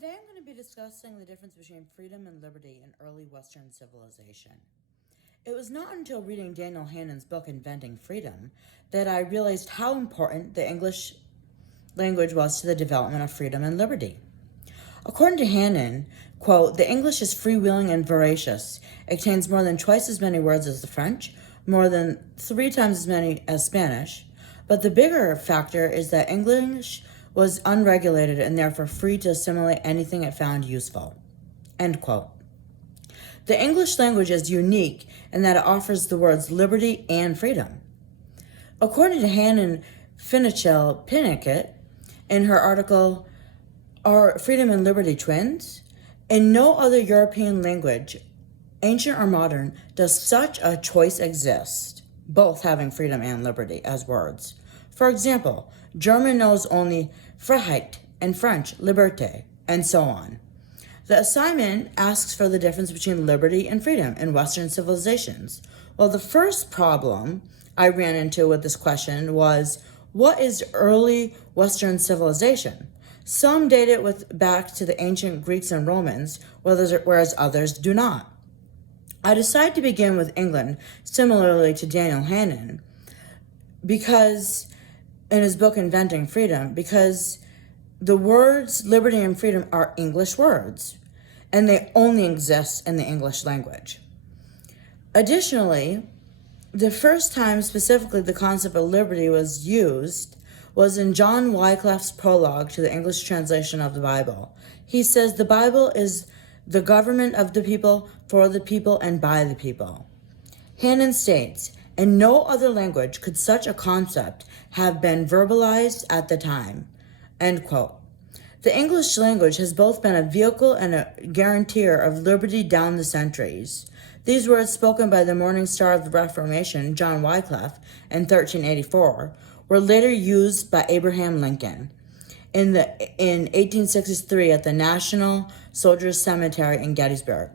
Today I'm going to be discussing the difference between freedom and liberty in early Western civilization. It was not until reading Daniel Hannan's book Inventing Freedom that I realized how important the English language was to the development of freedom and liberty. According to Hannan, quote, "The English is freewheeling and voracious. It contains more than twice as many words as the French, more than 3 times as many as Spanish. But the bigger factor is that English was unregulated and therefore free to assimilate anything it found useful." End quote. The English language is unique in that it offers the words liberty and freedom. According to Hannan Finichel-Piniquet, in her article, "Are Freedom and Liberty Twins?" In no other European language, ancient or modern, does such a choice exist, both having freedom and liberty as words. For example, German knows only Freiheit and French Liberté, and so on. The assignment asks for the difference between liberty and freedom in Western civilizations. Well, the first problem I ran into with this question was, what is early Western civilization? Some date it back to the ancient Greeks and Romans, whereas others do not. I decided to begin with England, similarly to Daniel Hannan, because in his book Inventing Freedom, because the words liberty and freedom are English words, and they only exist in the English language. Additionally, the first time specifically the concept of liberty was used was in John Wycliffe's prologue to the English translation of the Bible. He says the Bible is the government of the people, for the people, and by the people. Hannan states, "In no other language could such a concept have been verbalized at the time." End quote. The English language has both been a vehicle and a guarantor of liberty down the centuries. These words, spoken by the morning star of the Reformation, John Wycliffe, in 1384, were later used by Abraham Lincoln in 1863 at the National Soldiers Cemetery in Gettysburg.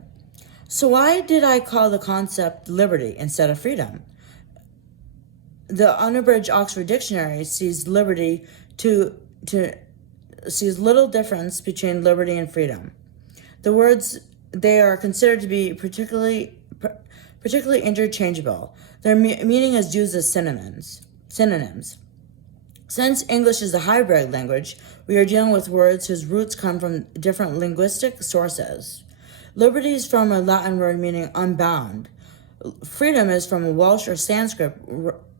So why did I call the concept liberty instead of freedom? The unabridged Oxford Dictionary sees liberty sees little difference between liberty and freedom. The words, they are considered to be particularly interchangeable. Their meaning is used as synonyms. Since English is a hybrid language, we are dealing with words whose roots come from different linguistic sources. Liberty is from a Latin word meaning unbound. Freedom is from a Welsh or Sanskrit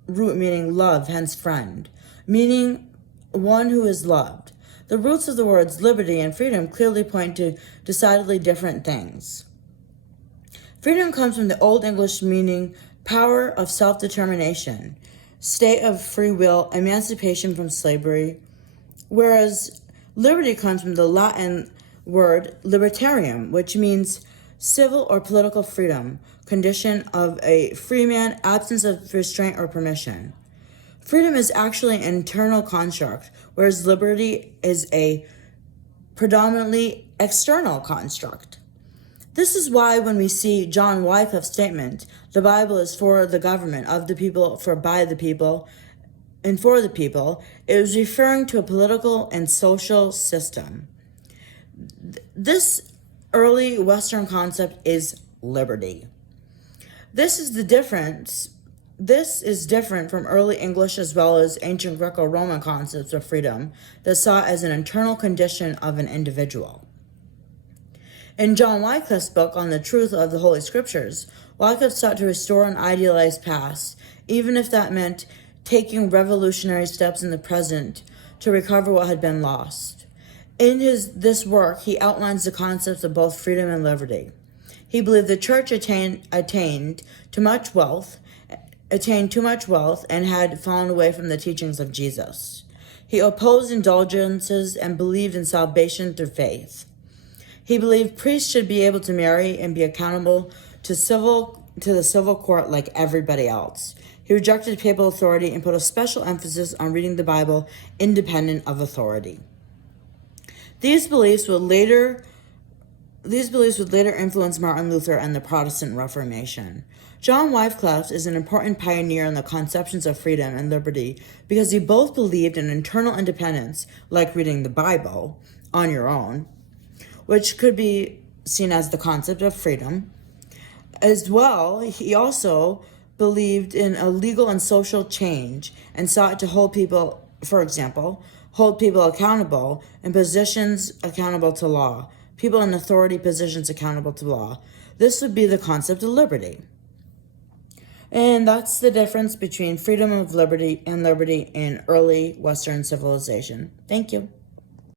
root meaning love, hence friend, meaning one who is loved. The roots of the words liberty and freedom clearly point to decidedly different things. Freedom comes from the Old English meaning power of self-determination, state of free will, emancipation from slavery, whereas liberty comes from the Latin word libertarium, which means civil or political freedom, condition of a free man, absence of restraint or permission. Freedom is actually an internal construct, whereas liberty is a predominantly external construct. This is why when we see John Wycliffe's statement, the Bible is for the government, of the people, for by the people, and for the people, it is referring to a political and social system. This early Western concept is liberty. This is different from early English as well as ancient Greco-Roman concepts of freedom that saw it as an internal condition of an individual. In John Wycliffe's book on the truth of the Holy Scriptures, Wycliffe sought to restore an idealized past, even if that meant taking revolutionary steps in the present to recover what had been lost. In this work, he outlines the concepts of both freedom and liberty. He believed the church attained too much wealth and had fallen away from the teachings of Jesus. He opposed indulgences and believed in salvation through faith. He believed priests should be able to marry and be accountable to the civil court like everybody else. He rejected papal authority and put a special emphasis on reading the Bible independent of authority. These beliefs would later influence Martin Luther and the Protestant Reformation. John Wycliffe is an important pioneer in the conceptions of freedom and liberty because he both believed in internal independence, like reading the Bible on your own, which could be seen as the concept of freedom. As well, he also believed in a legal and social change and sought to hold people, for example, hold people accountable in positions accountable to law, people in authority positions accountable to law. This would be the concept of liberty. And that's the difference between freedom of liberty and liberty in early Western civilization. Thank you.